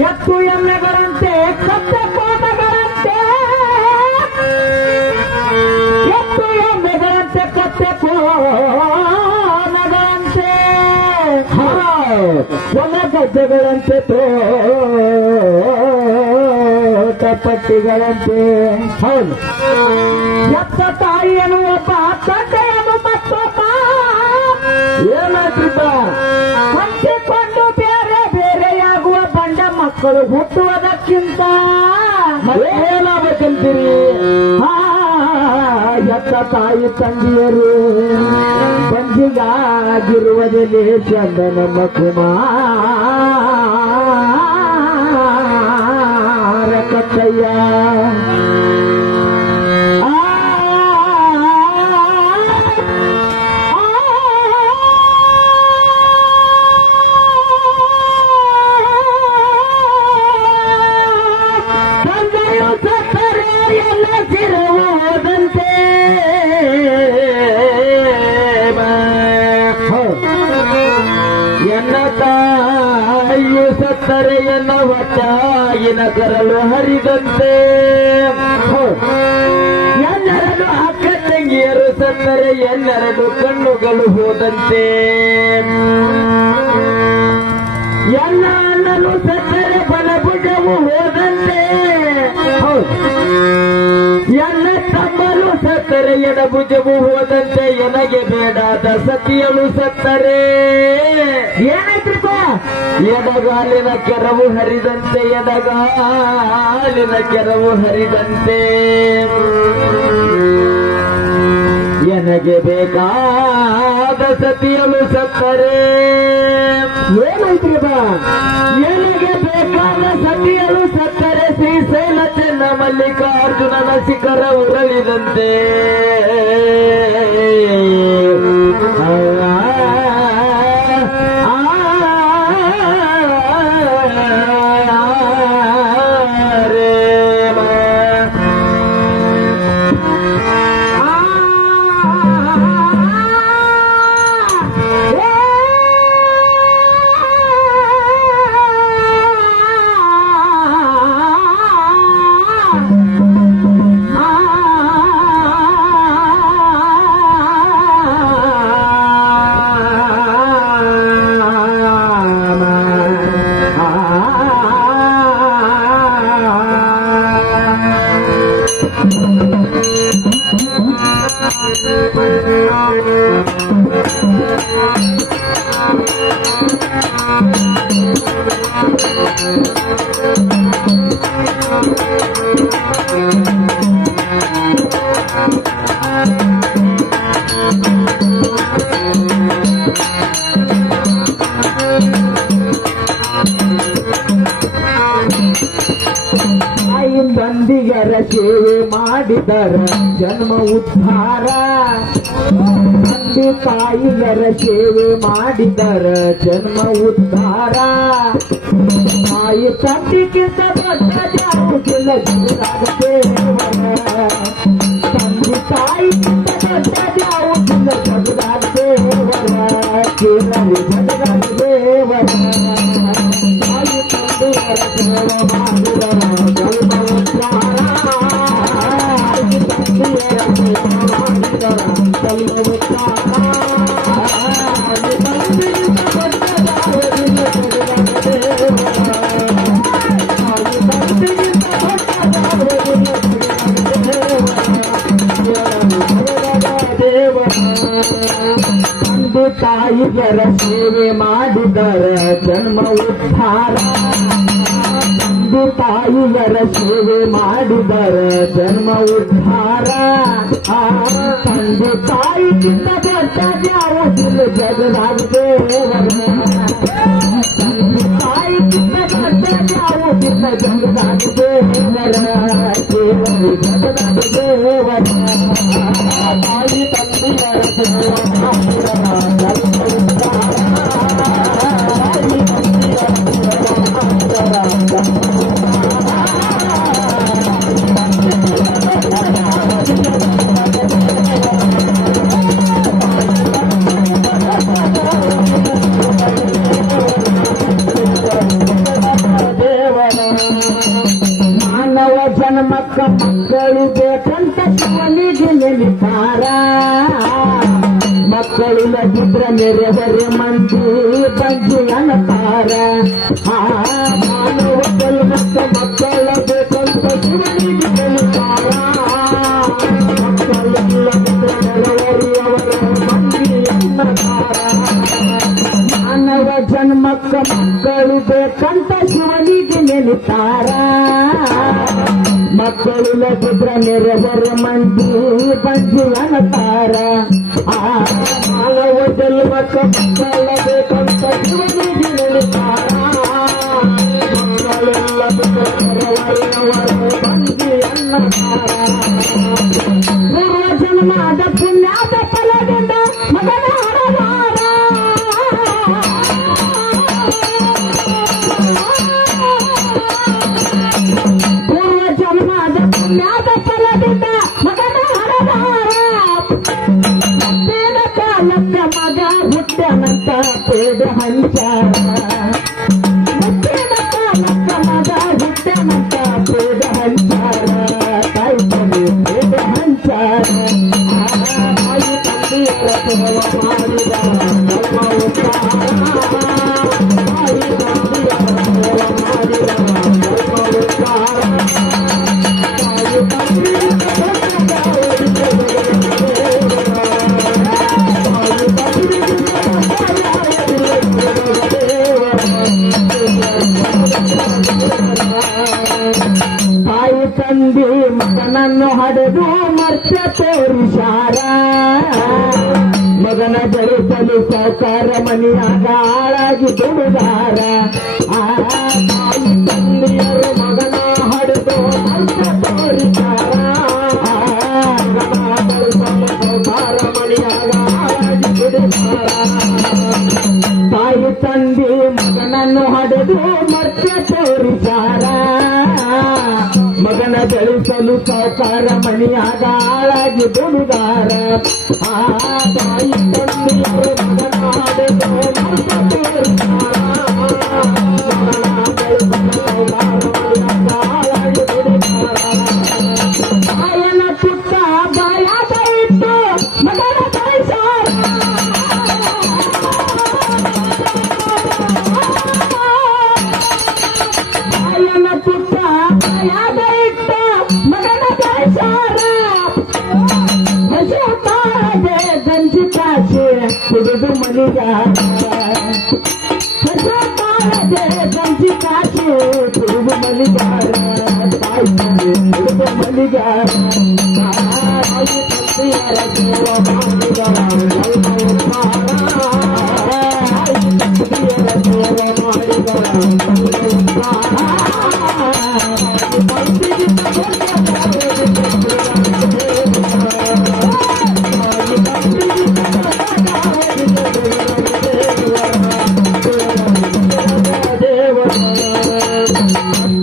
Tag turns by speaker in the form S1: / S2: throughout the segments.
S1: ಎತ್ತು ಎಮ್ಮೆಗಳಂತೆ ಕತ್ತ ಕೋಟಗಳಂತೆ ಎತ್ತು ಎಮ್ಮೆಗಳಂತೆ ಕತ್ತೆ ಕೋನಗಳಂತೆ ಒಣ ಗದ್ದೆಗಳಂತೆ ತೋಟ ಪಟ್ಟಿಗಳಂತೆ ಹೌದು ಎತ್ತ ತಾಯಿಯನ್ನು ಒಬ್ಬ ತಂದೆಯನ್ನು ಮತ್ತೊಬ್ಬ ಏನಾಗಿದ್ದ ಮಕ್ಕಳು ಹುಟ್ಟುವುದಕ್ಕಿಂತ ಏನಾಗಬೇಕಂತೀರಿ? ಎತ್ತ ತಾಯಿ ತಂದೆಯರು ಬಂಜಿಗಾಗಿರುವುದೇ ಚಂದ ನಮ್ಮ ಕುಮಾರ ಕಟ್ಟಯ್ಯ ಕರಳು ಹರಿದಂತೆ. ಎಲ್ಲರದು ಅಕ್ಕ ತಂಗಿಯರು ಸತ್ತರೆ ಎಲ್ಲರದು ಕಣ್ಣುಗಳು ಹೋದಂತೆ. ಎಲ್ಲ ಅಣ್ಣನು ಸತ್ತರೆ, ಬಲಭುಜವು ಹೋದಂತೆ. ಹೌದು ಎಲ್ಲ ತಮ್ಮಲು ಸತ್ತರೆ, ಎಡಭುಜವು ಹೋದಂತೆ. ಎನಗೆ ಬೇಡಾದ ಸತಿಯಲು ಸತ್ತರೆ. ಎಡಗಾಲಿನ ಕೆರವು ಹರಿದಂತೆ ಎಡಗಾಲಿನ ಕೆರವು ಹರಿದಂತೆ. ಎನಗೆ ಬೇಕಾದ ಸತಿಯಲು ಸತ್ತರೆ. ಏನೈತ್ರಿ ಬಾ ಎನಗೆ ಬೇಕಾದ ಸತಿಯಲು ಸತ್ತರೆ ಶ್ರೀಶೈಲ ಚೆನ್ನ ಮಲ್ಲಿಕಾರ್ಜುನನ ಶಿಖರ ಉರಳಿದಂತೆ. ತಂದೆ ತಾಯಿಗರ ಸೇವೆ ಮಾಡಿದರ ಜನ್ಮ ಉದ್ಧಾರ. ತಾಯಿ ತಂದೆಗಿಂತ ದೊಡ್ಡ ಯಾವುದಿಲ್ಲ ಜಗದಾಗತ್ತೆ ತಂದೆ ತಾಯಿಗಿಂತ ದೊಡ್ಡ ಯಾವುದಿಲ್ಲ ಜಗದಾಗತ್ತೆ ಕೇರಳು ಜಗದಾಗ ದೇವರ ತಾಯಿ ತಂದೆಯರ ಸೇವೆ ತಾಯಿಗರ ಸೇವೆ ಮಾಡಿದರ ಜನ್ಮ ಉದ್ಧಾರ. ತಂದೆ ತಾಯಿಗರ ಸೇವೆ ಮಾಡಿದರ ಜನ್ಮ ಉದ್ಧಾರ. ತಂದೆ ತಾಯಿಗಿಂತ ದೊಡ್ಡ ಯಾವುದಿಲ್ಲ ಜಗದಾಗ ದೇವರ ತಂದೆ తల్లి ಮಕ್ಕಳಿಲ್ಲದಿದ್ರ ನೆರೆಹೊರೆ ಮಂದಿ ಬಂಜಿ ಅನ್ನತಾರ ಆ ಮಾನವ ಜನ್ಮಕ್ಕ ಮಕ್ಕಳ ಮಾನವ ಜನ್ಮಕ್ಕ ಮಕ್ಕಳು ಬೇಕಂತ ಶಿವನಿಗೆ ನೆನೆತಾರ ಮಕ್ಕಳಿಲ್ಲದಿದ್ರ ನೆರೆಹೊರ ಮಂದಿ ಬಂಜಿ ತಾರ. ಆ ಮಾನವ ಜನ್ಮಕ್ಕ ಮಕ್ಕಳ ಬೇಕಂತ ಶಿವನಿಗೆ ನೆನೆತಾರ ಮಕ್ಕಳಿಲ್ಲದಿದ್ರ ನೆರೆಹೊರೆಯವರ ಮಂದಿ ಅನ್ನತಾರ ಪೂರ್ವ ಜನ್ಮದ ಪುಣ್ಯದ ಫಲದಿಂದ हंसा पेड़ हंसा ಮಗನ ಬೆಳೆಸಲು ಸಾಕಾರ ಮನೆಯಾಗ ಆಳಾಗಿ ದುಡಿದಾರ ಆ ತಾಯಿ ತಂದೆಯರು ಬೆಳೆಸಲು ಸಾಕಾರ ಮಣಿಯಾಗ ಆಳಾಗಿ ದುಡಿದಾರ ಆ ತಾಯಿ ತಂದೆಯರು ಮಗನ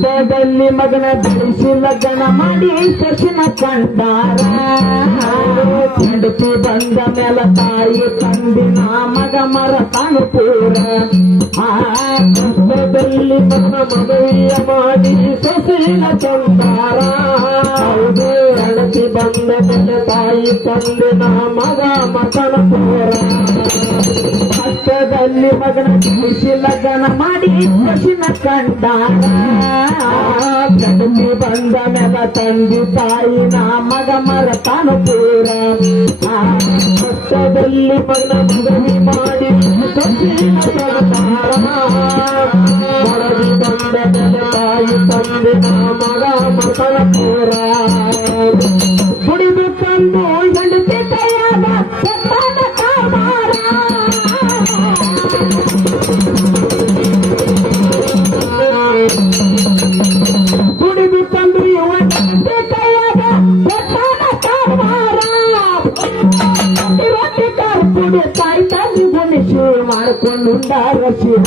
S1: ಹಬ್ಬದಲ್ಲಿ ಮಗನ ಬೆಳೆಸಿ ಲಗ್ನ ಮಾಡಿ ಸಚಿನ ಕಂಡಾರ ಹೆಂಡತಿ ಬಂದ ಮೇಲ ತಾಯಿ ತಂದಿನ ಮಗ ಮರ ತಾನು ಪೂರ ಆ ಹಬ್ಬದಲ್ಲಿ ಮಗನ ಮದುವೆಯ ಮಾಡಿ ಸೊಸಿನ ತಂದಾರ ಹೌದು ಹೆಂಡತಿ ಬಂದ ಮೇಲೆ ತಾಯಿ ತಂದಿನ ಮಗ ಮತನ ಪೂರ ಹಸ್ತದಲ್ಲಿ ಮಗನ ಬಿಸಿ ಲಗ್ನ ಮಾಡಿ ಖುಷಿನ ಕಂಡಾರ ಗಂಡತಿ ಬಂದ ಮೇಲ ತಂದೆ ತಾಯಿನ ಮಗ ಮರತಾನು ಪೂರ ಹಸ್ತದಲ್ಲಿ ಮಗನ ಮಗನಿ ಮಾಡಿ ಖುಷಿನ ಕಂಡಾರ ಮರದಿ ಬಂದ ಮೇಲೆ ತಾಯಿ ತಂದಿನ ಮಗ ಮತನ ಪೂರ ಕುಡಿದು ತಂದು ಹೆಂಡತಿ ಕೈಯಾಗ ಕೊಟ್ಟಾನ ಕಾಮಾರ ಕುಡಿದು ತಂದು ಇವ ಹೆಂಡತಿ ಕೈಯಾಗ ಕೊಟ್ಟಾನ ಕಾಮಾರ ರೊಟ್ಟಿ ಕಾಳು ಕುಡಿ ತಾಯಿ ತಂದು ಗುಣಿಸಿ ಮಾಡ್ಕೊಂಡು ಶಿವ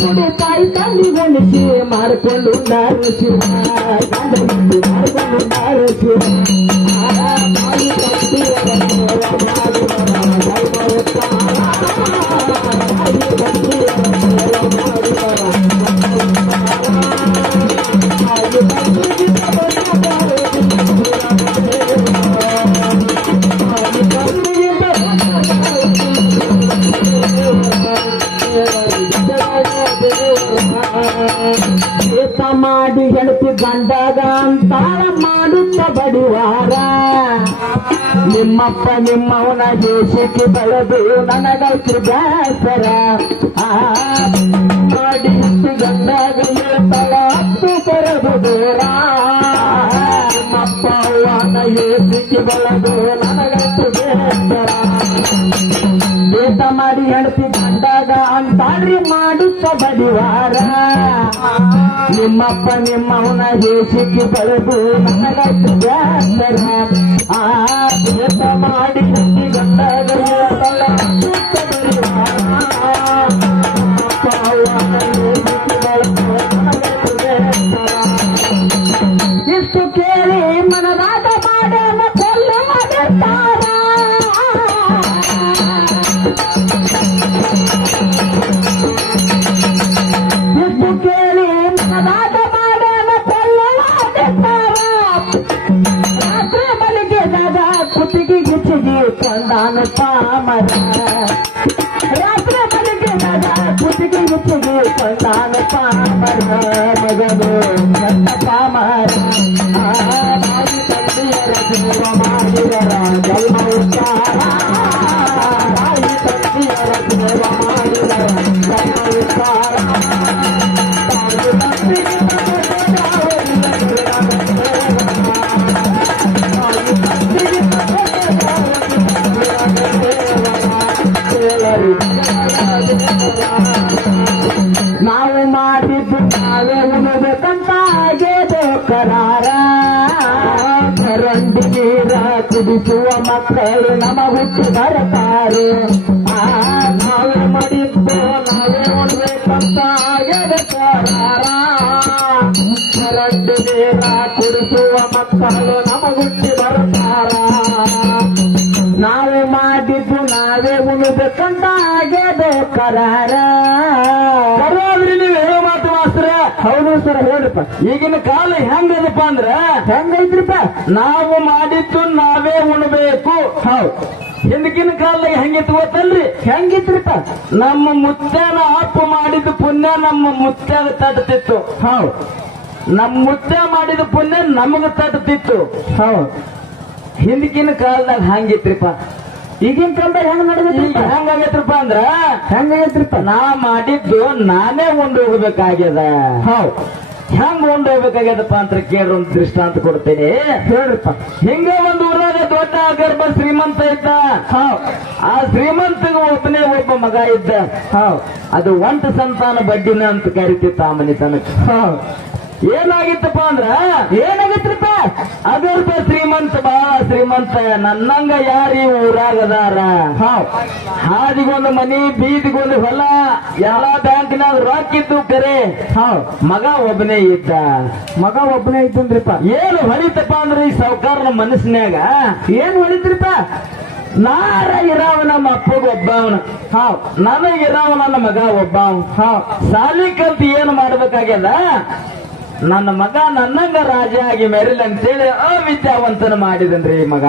S1: అప్పుడే తాయి తల్లి మనిషి మార్పులున్నారు శివ మార్పులున్నారు శివ ಬಡಿವಾರ ನಿಮ್ಮಪ್ಪ ನಿಮ್ಮವನ ದೇಶಕ್ಕೆ ಬೆಳೆದು ನನಗೈತಿ ಬ್ಯಾಸರ ಆ ಮಾಡಿ ಹೆಂಡತಿ ಗಂಡಗ ಹೇಳ್ತಾಳ ಹತ್ತು ಬರದು ದೂರ ನಿಮ್ಮಪ್ಪ ಅವನ ದೇಶಕ್ಕೆ ಬೆಳೆದು ನನಗೈತಿ ಬೇಸರ ಏತ ಮಾಡಿ ಹೆಂಡತಿ ಗಂಡಗ ಅಂತಾಡ್ರಿ ಮಾಡುತ್ತ ಬಡಿವಾರ ನಿಮ್ಮಪ್ಪ ನಿಮ್ಮವನ ದೇಶಕ್ಕೆ ಬೆಳೆದು ನನಗೈತಿ ಬ್ಯಾಸರ ಆ ಏತ ಮಾಡಿ ಹೆಂಡತಿ ಗಂಡಗ ಹೇಳ್ತಾಳ ಮಾಡುತ್ತ ಬಡಿವಾರ. ಕರಾರ ನೀವು
S2: ಹೇಳೋ ಮಾತು ಮಾಸ್ತರ
S1: ಹೌದು ಸರ್ ಹೇಳ್ರಿಪ್ಪ.
S2: ಈಗಿನ ಕಾಲ ಹೆಂಗದಪ್ಪ ಅಂದ್ರ?
S1: ಹೆಂಗೈತ್ರಿಪ್ಪ?
S2: ನಾವು ಮಾಡಿದ್ದು ನಾವೇ ಉಣ್ಬೇಕು.
S1: ಹೌದು.
S2: ಹಿಂದಕಿನ ಕಾಲ ಹೆಂಗಿತ್ತು ಗೊತ್ತಲ್ರಿ?
S1: ಹೆಂಗಿತ್ರಿಪ್ಪ?
S2: ನಮ್ಮ ಮುತ್ತನ ಅಪ್ಪ ಮಾಡಿದ ಪುಣ್ಯ ನಮ್ಮ ಮುತ್ಯಾಗ ತಟ್ಟತಿತ್ತು
S1: ಹೌದು.
S2: ನಮ್ಮ ಮುತ್ತ ಮಾಡಿದ ಪುಣ್ಯ ನಮಗ ತಟ್ಟತಿತ್ತು
S1: ಹೌದು.
S2: ಹಿಂದಕಿನ ಕಾಲದಾಗ ಹಂಗಿತ್ರಿಪ್ಪ.
S1: ಈಗಿನ ಕಾಲದಾಗ ಹೆಂಗ್
S2: ಈಗ
S1: ನಡೆದೈತ್ರಿಪ್ಪ
S2: ಹೆಂಗಾಗೈತ್ರಪ್ಪ ಅಂದ್ರ
S1: ಹೆಂಗೈತ್ರಿಪ್ಪ
S2: ನಾ ಮಾಡಿದ್ದು ನಾನೇ ಉಂಡು ಹೋಗ್ಬೇಕಾಗ್ಯದ
S1: ಹೌದು.
S2: ಹೆಂಗ್ ಉಂಡು ಹೋಗ್ಬೇಕಾಗ್ಯದಪ್ಪ ಅಂತ ಕೇಳ್ರ ಒಂದು ದೃಷ್ಟಾಂತ ಕೊಡ್ತೇನೆ.
S1: ಹೇಳ್ರಿಪ್ಪ.
S2: ಹಿಂಗ ಒಂದು ಊರಾಗ ದೊಡ್ಡ ಗರ್ಭ ಶ್ರೀಮಂತ ಇದ್ದ.
S1: ಹೌದು.
S2: ಆ ಶ್ರೀಮಂತಗ ಒಬ್ಬನೇ ಒಬ್ಬ ಮಗ ಇದ್ದ.
S1: ಹೌದು.
S2: ಅದು ಒಂಟ ಸಂತಾನ ಬಡ್ಡಿನ ಅಂತ ಕರಿತಿತ್ತ ಆ ಮನಿತನಕ.
S1: ಹೌದ್.
S2: ಏನಾಗಿತ್ತಪ್ಪ ಅಂದ್ರ?
S1: ಏನಾಗೈತ್ರಿಪ್ಪ
S2: ಅದರ್ಪ ಶ್ರೀಮಂತ ಬಾಳ ಶ್ರೀಮಂತ ನನ್ನಂಗ ಯಾರಿ ಊರಾಗ ಊರಾಗದಾರ?
S1: ಹೌದ್
S2: ಹಾದಿಗೊಂದು ಮನಿ ಬೀದಿಗೊಂದು ಹೊಲ ಎಲ್ಲಾ ಬ್ಯಾಂಕಿನಾಗ ರೊಕ್ಕ ಇದ್ದು ಕರೆ ಮಗ ಒಬ್ಬನೇ ಇದ್ದ.
S1: ಮಗ ಒಬ್ಬನೇ ಇದ್ದನ್ರಿಪ್ಪ
S2: ಏನು ಹೊಲಿತಪ್ಪ ಅಂದ್ರೆ ಈ ಸಾವುಕಾರನ ಮನಸ್ಸಿನಾಗ
S1: ಏನ್ ಹೊಡಿತ್ರಿಪ್ಪ
S2: ನಾರ ಇರಾವ ನಮ್ಮ ಅಪ್ಪಗ ಒಬ್ಬವನ
S1: ಹೌದ್
S2: ನನಗೆ ಇರಾವ ನನ್ನ ಮಗ ಒಬ್ಬ
S1: ಹಾವ್
S2: ಸಾಲಿ ಕಲ್ತು ಏನು ಮಾಡ್ಬೇಕಾಗ್ಯದ? ನನ್ನ ಮಗ ನನ್ನಂಗ ರಾಜ ಆಗಿ ಮೆರಿಲ್ ಅಂತೇಳಿ ಅವಿದ್ಯಾವಂತನ ಮಾಡಿದನ್ರಿ ಮಗ.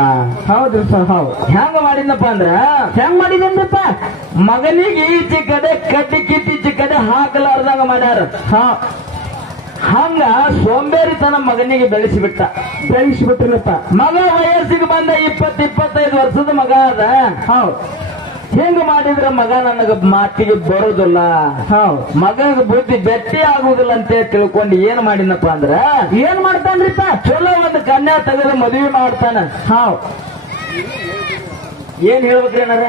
S1: ಹೌದ್ರಿ ಸರ್ ಹೌದು.
S2: ಹೆಂಗ ಮಾಡಿದ್ನಪ್ಪ ಅಂದ್ರ?
S1: ಹೆಂಗ್ ಮಾಡಿದಂದ್ರಪ್ಪ
S2: ಮಗನಿಗೆ ಈಚೆ ಕಡೆ ಕಟ್ಟಿ ಕಿತ್ತಿ ಈಚೆ ಕಡೆ ಹಾಕಲಾರ್ದಂಗ ಮಾಡ್ಯಾರ. ಹಂಗ ಸೋಂಬೇರಿತನ ಮಗನಿಗೆ ಬೆಳೆಸಿಬಿಟ್ಟ.
S1: ಬೆಳೆಸ್ಬಿಟ್ರಪ್ಪ
S2: ಮಗ ವಯಸ್ಸಿಗೆ ಬಂದ ಇಪ್ಪತ್ ಇಪ್ಪತ್ತೈದು ವರ್ಷದ ಮಗ ಅದ
S1: ಹೌದ್.
S2: ಹೆಂಗ ಮಾಡಿದ್ರ ಮಗ ನನಗ ಮಾತಿಗೆ ಬರೋದಿಲ್ಲ?
S1: ಹೌದ್.
S2: ಮಗನಿಗೆ ಬುದ್ಧಿ ಗಟ್ಟಿ ಆಗುದಿಲ್ಲ ಅಂತ ತಿಳ್ಕೊಂಡು ಏನ್ ಮಾಡಿನಪ್ಪ ಅಂದ್ರ
S1: ಏನ್ ಮಾಡ್ತಾನ್ರಿಪ್ಪ
S2: ಚಲೋ ಒಂದು ಕನ್ಯಾ ತೆಗೆದು ಮದುವೆ ಮಾಡ್ತಾನ.
S1: ಹಾವ್
S2: ಏನ್ ಹೇಳ್ಬೇಕ್ರಿ ಏನಾರ?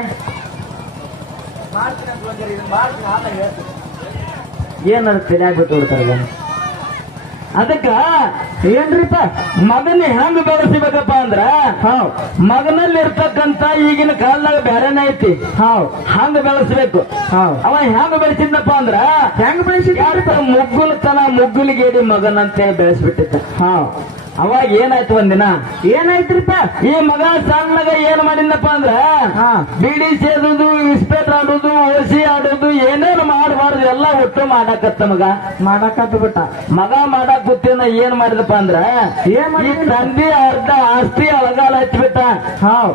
S2: ಏನಾರ ಸರಿಯಾಗಿ ಬಿಟ್ಟು ಬಿಡ್ತಾರ ಅದಕ್ಕ
S1: ಏನ್ರಿಪ್ಪ
S2: ಮಗನ ಹೆಂಗ್ ಬೆಳೆಸಬೇಕಪ್ಪ ಅಂದ್ರ
S1: ಹೌದ್
S2: ಮಗನಲ್ಲಿ ಇರ್ತಕ್ಕಂತ ಈಗಿನ ಕಾಲದಾಗ ಬೇರೆನೇ ಐತಿ.
S1: ಹಾವ್.
S2: ಹಂಗ ಬೆಳೆಸಬೇಕು. ಅವ ಹೆಂಗ್ ಬೆಳೆಸಿದ್ನಪ್ಪ ಅಂದ್ರ
S1: ಹೆಂಗ್ ಬೆಳೆಸಿದ್ರಿ
S2: ಮುಗ್ಗುಲ್ತನ ಮುಗ್ಗುಲಿಗೇಡಿ ಮಗನ ಅಂತೇಳಿ ಬೆಳೆಸ್ಬಿಟ್ಟಿದ್ದ.
S1: ಹಾವ್.
S2: ಅವಾಗ ಏನಾಯ್ತು ಒಂದಿನ?
S1: ಏನಾಯ್ತ್ರಿಪ್ಪ?
S2: ಈ ಮಗ ಸಣ್ಣಗ ಏನ್ ಮಾಡಿದ್ನಪ್ಪ ಅಂದ್ರ
S1: ಹಾ.
S2: ಬಿಡಿ ಸೇದುದು ಇಸ್ಪೇಟ್ ಆಡೋದು ಓಸಿ ಆಡೋದು ಏನೇನು ಮಾಡಬಾರ್ದು ಎಲ್ಲ ಒಟ್ಟು ಮಾಡಾಕತ್ತ ಮಗ.
S1: ಮಾಡಾಕತ್ ಬಿಟ್ಟ.
S2: ಮಗ ಮಾಡಾಕ್ ಗೊತ್ತಿನ ಏನ್ ಮಾಡಿದಪ್ಪ ಅಂದ್ರ
S1: ಏನ್?
S2: ಈ ತಂದೆ ಅರ್ಧ ಆಸ್ತಿ ಅಳಗಾಲ ಹಚ್ಬಿಟ್ಟ
S1: ಹಾವ್.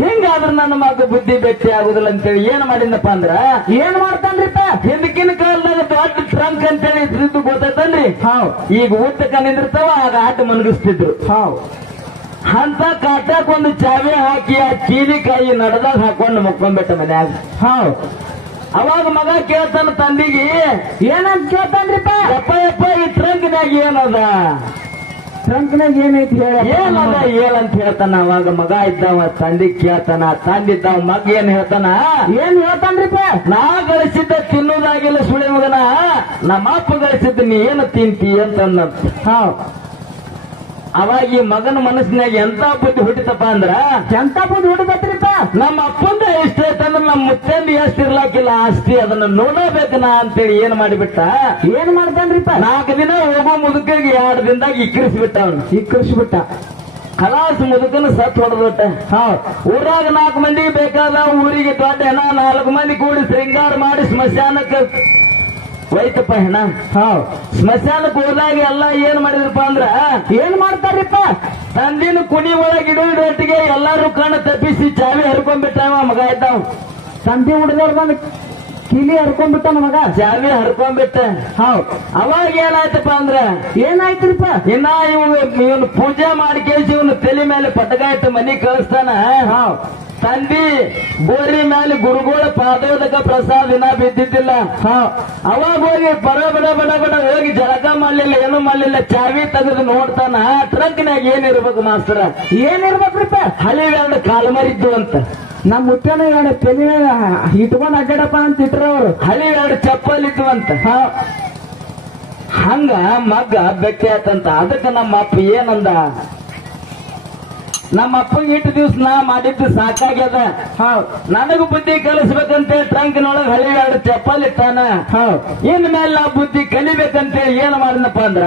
S2: ಹಿಂಗಾದ್ರೆ ನನ್ನ ಮಗ ಬುದ್ಧಿ ಭೇಟಿ ಆಗುದಿಲ್ಲ ಅಂತೇಳಿ ಏನ್ ಮಾಡಿದ್ನಪ್ಪ ಅಂದ್ರ
S1: ಏನ್ ಮಾಡ್ತಾನ್ರಿಪ್ಪ?
S2: ಹಿಂದಕ್ಕಿನ ಕಾಲದಾಗ ದೊಡ್ಡ ಟ್ರಂಕ್ ಅಂತೇಳಿ ಇದ್ದಿದ್ದು ಗೊತ್ತೈತನ್ರಿ?
S1: ಹಾವ್.
S2: ಈಗ ಊಟಕ್ಕ ನಿಂದಿರ್ತಾವ ಆಗ ಆಟ ಮನಗಿಸ್ತಿದ್ರು
S1: ಹೌದ್
S2: ಅಂತ ಕಾಟಕ್ ಒಂದು ಚಾವಿ ಹಾಕಿ ಆ ಚೀನಿಕಾಯಿ ನಡದಾಗ ಹಾಕೊಂಡು ಮುಕ್ಕೊಂಡ್ಬಿಟ್ಟ ಮನ್ಯಾಗ.
S1: ಹೌದು
S2: ಅವಾಗ ಮಗ ಕೇಳ್ತಾನ ತಂದಿಗೆ
S1: ಏನಂತ ಕೇಳ್ತಾನ್ರಿಪ್ಪ?
S2: ಅಪ್ಪ ಅಪ್ಪ ಈ ಟ್ರಂಕ್ನಾಗ ಏನದ?
S1: ಟ್ರಂಕ್ನಾಗ ಏನೈತಿ ಹೇಳ
S2: ಏನದ ಏನಂತ ಹೇಳ್ತಾನ ಅವಾಗ ಮಗ ಇದ್ದಾವ ತಂದಿ ಕೇಳ್ತಾನ ತಂದಿದ್ದಾವ ಮಗ ಏನ್ ಹೇಳ್ತಾನ?
S1: ಏನ್ ಹೇಳ್ತಾನ್ರಿಪ್ಪ?
S2: ನಾ ಗಳಿಸಿದ್ದ ತಿನ್ನುವುದಾಗಿಲ್ಲ ಸುಳಿ ಮಗನ ನಮ್ಮ ಅಪ್ಪ ಗಳಿಸಿದ್ದ ನೀ ಏನು ತಿಂತಿ? ಅಂತ
S1: ಹೌದ್
S2: ಅವಾಗ ಈ ಮಗನ ಮನಸ್ಸಿನಾಗ ಎಂತ ಬುದ್ಧಿ ಹುಟ್ಟಿತಪ್ಪ ಅಂದ್ರ
S1: ಎಂತ ಬುದ್ಧಿ ಹುಡುಗತ್ರಿಪ್ಪ
S2: ನಮ್ಮ ಅಪ್ಪಂದ ಎಷ್ಟ ಐತಂದ್ರ ನಮ್ಮ ಮುತ್ತಂದ ಎಷ್ಟ್ ಇರ್ಲಾಕಿಲ್ಲ ಆಸ್ತಿ ಅದನ್ನ ನೋಡಬೇಕು ನಾ ಅಂತೇಳಿ ಏನ್ ಮಾಡಿಬಿಟ್ಟ?
S1: ಏನ್ ಮಾಡ್ತಾನ್ರಿಪ್ಪ?
S2: ನಾಲ್ಕು ದಿನ ಹೋಗೋ ಮುದುಕಿಗೆ ಎರಡು ದಿನದಾಗ ಇಕ್ಕಿರಿಸ್ಬಿಟ್ಟ ಅವನು.
S1: ಇಕ್ಕರಿಸ್ಬಿಟ್ಟ.
S2: ಕಲಾಸ ಮುದುಕನ ಸತ್ ಹೊಡೆದ್ಬಿಟ್ಟ
S1: ಹೌದ್.
S2: ಊರಾಗ ನಾಲ್ಕು ಮಂದಿ ಬೇಕಾದ ಊರಿಗೆ ದೊಡ್ಡ ಹೆಣ ನಾಲ್ಕು ಮಂದಿ ಕೂಡಿ ಶೃಂಗಾರ ಮಾಡಿ ಸ್ಮಶಾನಕ್ಕೆ ಹೋಯ್ತಪ್ಪ ಹೆಣ.
S1: ಹೌದು
S2: ಸ್ಮಶಾನ ಹೋದಾಗ ಎಲ್ಲ ಏನ್ ಮಾಡಿದ್ರಪ್ಪ ಅಂದ್ರ
S1: ಏನ್ ಮಾಡ್ತಾರಿಪ್ಪ
S2: ತಂದಿನ ಕುಣಿ ಒಳಗೆ ಇಡೋಟ್ಟಿಗೆ ಎಲ್ಲಾರು ಕಣ್ಣು ತಪ್ಪಿಸಿ ಚಾವಿ ಹರ್ಕೊಂಡ್ಬಿಟ್ಟಾವ ಮಗ ಇದ್ದಾವ
S1: ತಂದಿ ಹುಡುಗರು ಬಂದ ಕಿಲಿ ಹರ್ಕೊಂಡ್ಬಿಟ್ಟ ಮಗ?
S2: ಚಾವಿ ಹರ್ಕೊಂಡ್ಬಿಟ್ಟ.
S1: ಹೌದು
S2: ಅವಾಗ ಏನಾಯ್ತಪ್ಪ ಅಂದ್ರ,
S1: ಏನಾಯ್ತ್ರಿಪ್ಪ?
S2: ಇನ್ನ ಇವ್ ಇವನು ಪೂಜೆ ಮಾಡಿ ಕೇಳಿಸಿ ಇವನು ತಲೆ ಮೇಲೆ ಪಟಗಾಯ್ತು, ಮನಿ ಕಳಿಸ್ತಾನ.
S1: ಹೌದ್
S2: ತಂದಿ ಗೋರಿ ಮೇಲೆ ಗುರುಗಳ ಪಾದೋದಕ ಪ್ರಸಾದ ಇನ್ನ ಬಿದ್ದಿದ್ದಿಲ್ಲ. ಅವಾಗ ಹೋಗಿ ಬಡ ಬಡ ಬಡ ಬಡ ಹೋಗಿ ಜಳಕ ಮಾಡಲಿಲ್ಲ ಏನು ಮಾಡಲಿಲ್ಲ ಚಾವಿ ತೆಗೆದು ನೋಡ್ತಾನ ಟ್ರಕ್ನಾಗ ಏನಿರ್ಬೇಕು ಮಾಸ್ತರ?
S1: ಏನಿರ್ಬೇಕ್ರಿಪ್ಪ
S2: ಹಳಿ ಎರಡು ಕಾಲ್ಮರಿದ್ದು ಅಂತ.
S1: ನಮ್ಮ ಮುತ್ತನ ಎರಡು ತಲೆ ಇಟ್ಕೊಂಡ್ ಅಡ್ಡಾಡಪ್ಪ ಅಂತ ಇಟ್ರ ಅವ್ರು.
S2: ಹಳೆ ಎರಡು ಚಪ್ಪಲ್ ಇದ್ವು ಅಂತ. ಹಂಗ ಮಗ್ಗ ಬೆಕ್ಕೆ ಆತಂತ ಅದಕ್ಕೆ ನಮ್ಮ ಅಪ್ಪ ಏನಂದ? ನಮ್ಮ ಅಪ್ಪ ಇಟ್ಟು ದಿವ್ಸ ನಾ ಮಾಡಿದ್ದು ಸಾಕಾಗ್ಯದ.
S1: ಹೌ
S2: ನನಗ ಬುದ್ಧಿ ಕಲಿಸ್ಬೇಕಂತ ಟ್ರಂಕ್ನೊಳಗ ಹಳಿ ಎರಡು ಚಪ್ಪಲ್ ಇಟ್ಟಾನ.
S1: ಹೌ
S2: ಇನ್ ಮೇಲೆ ನಾ ಬುದ್ಧಿ ಕಲಿಬೇಕಂತೇಳಿ ಏನ್ ಮಾಡಿದಪ್ಪ ಅಂದ್ರ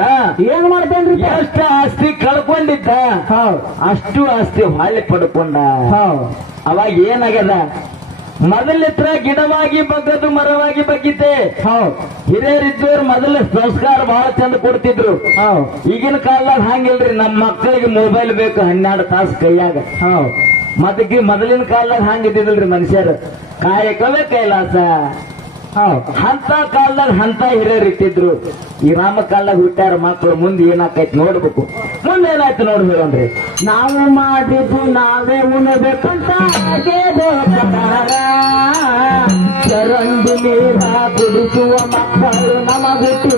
S1: ಏನ್ ಮಾಡ್ತೇನ್ರಿ
S2: ಎಷ್ಟ ಆಸ್ತಿ ಕಳ್ಕೊಂಡಿದ್ದ?
S1: ಹೌ
S2: ಅಷ್ಟು ಆಸ್ತಿ ಹಾಳಿ ಪಡ್ಕೊಂಡ.
S1: ಹೌ
S2: ಅವಾಗ ಏನಾಗ್ಯದ? ಮೊದಲಿತ್ರ ಗಿಡವಾಗಿ ಬಗ್ಗದು ಮರವಾಗಿ
S1: ಬಗ್ಗಿದ್ದೆ.
S2: ಹಿರಿಯರಿದ್ದವರು ಮೊದಲ ಸಂಸ್ಕಾರ ಬಹಳ ಚಂದ ಕೊಡ್ತಿದ್ರು. ಈಗಿನ ಕಾಲದಾಗ ಹಂಗಿಲ್ರಿ ನಮ್ಮ ಮಕ್ಕಳಿಗೆ ಮೊಬೈಲ್ ಬೇಕು ಹನ್ನೆರಡು ತಾಸು ಕೈಯಾಗ. ಮತ್ತೆ ಮೊದಲಿನ ಕಾಲದಾಗ ಹಂಗಿದ್ದಿಲ್ರಿ ಮನುಷ್ಯರು. ಕಾಯಕವೇ ಕೈಲಾಸ ಅಂತ ಕಾಲದಾಗ ಅಂತ ಹಿರಿಯರು ಇಟ್ಟಿದ್ರು. ಈ ರಾಮ ಕಾಲದಾಗ ಹುಟ್ಟಾರ ಮಕ್ಕಳು ಮುಂದೆ ಏನಾಕೈತಿ ನೋಡ್ಬೇಕು. ಮುಂದೆ ಏನಾಯ್ತು ನೋಡ್ಬೇಕಂದ್ರಿ
S1: ನಾವು ಮಾಡಿದ್ದು ನಾವೇ ಉಣಬೇಕಂತ ಚರಂಡಿ ನೀರ ಕುಡಿಸುವ ಮಕ್ಕಳು ನಮಗುಟ್ಟು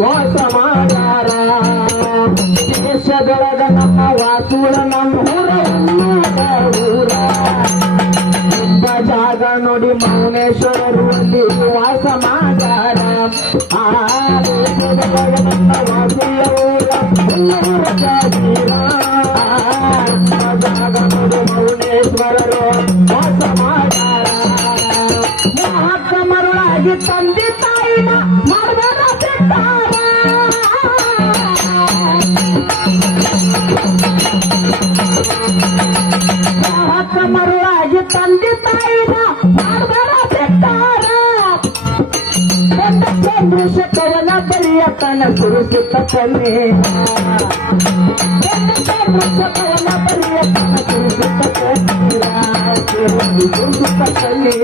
S1: ಮೌನೇಶ್ವರರು ವಾಸ ಮಾಡ್ಯಾರ ದೇಶದೊಳಗ ನಮ್ಮ ವಾಸುಳ ನನ್ನ ಊರ. ಎಂಬ ಜಾಗ ನೋಡಿ ಮೌನೇಶ್ವರರು ಅಲ್ಲಿ ವಾಸ ಮಾಡ್ಯಾರ ಆ ದೇಶದೊಳಗ ನಮ್ಮ ವಾಸಿಯ குறுக்கு பக்கமே குறுக்கு பக்கமே